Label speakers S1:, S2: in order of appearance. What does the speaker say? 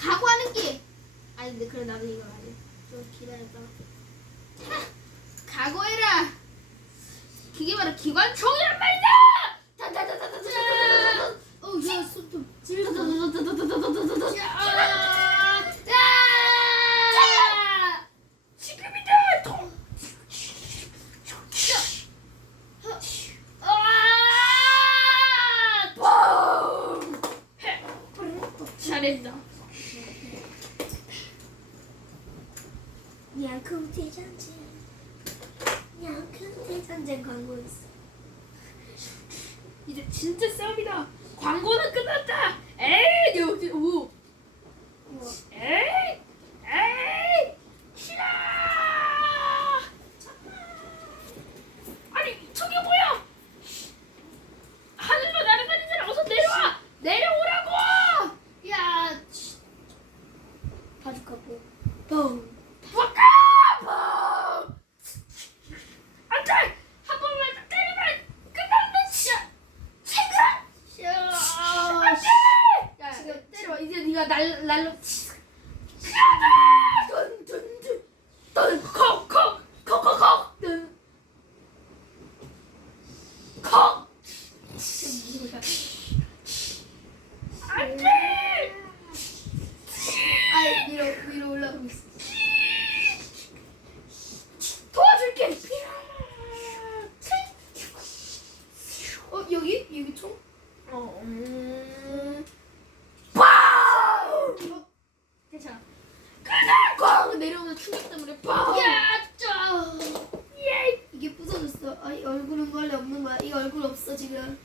S1: 각오하는 게 아니 근데 그래 나도 이거 아니 좀 기다렸다 각오해라. 그게 바로 기관총이란 말이다! 지금이다! 통! 잘했다.
S2: 야구 대전쟁 야구 대전쟁 광고 있어
S1: 이제 진짜 싸움이다. 광고는 끝났다. 에이 여기 오.
S2: 우와
S1: 에이 에이 싫어. 아니 저게 뭐야? 하늘로 날아가는 사람 어서 내려와. 내려오라고. 야.
S2: 바주카 보 뻥.
S1: 와까. 뻥. 안돼. 한 번만 더 때리면 끝난다 진짜. 최근. 안돼. 야
S2: 지금
S1: 때려. 이제 네가 날 날로. 둔둔둔. 둔콕콕콕콕콕. 둔. 콕. 안돼.
S2: 아 위로 위로 올라가고 있어
S1: 도와줄게.
S2: 어 여기 여기 총
S1: 어, 음. 빵!
S2: 괜찮아
S1: 그날 꽝! 내려오는 충격 때문에 빵! 예!
S2: 이게 부서졌어 아이 얼굴은 원래 없는 거야 이 얼굴 없어 지금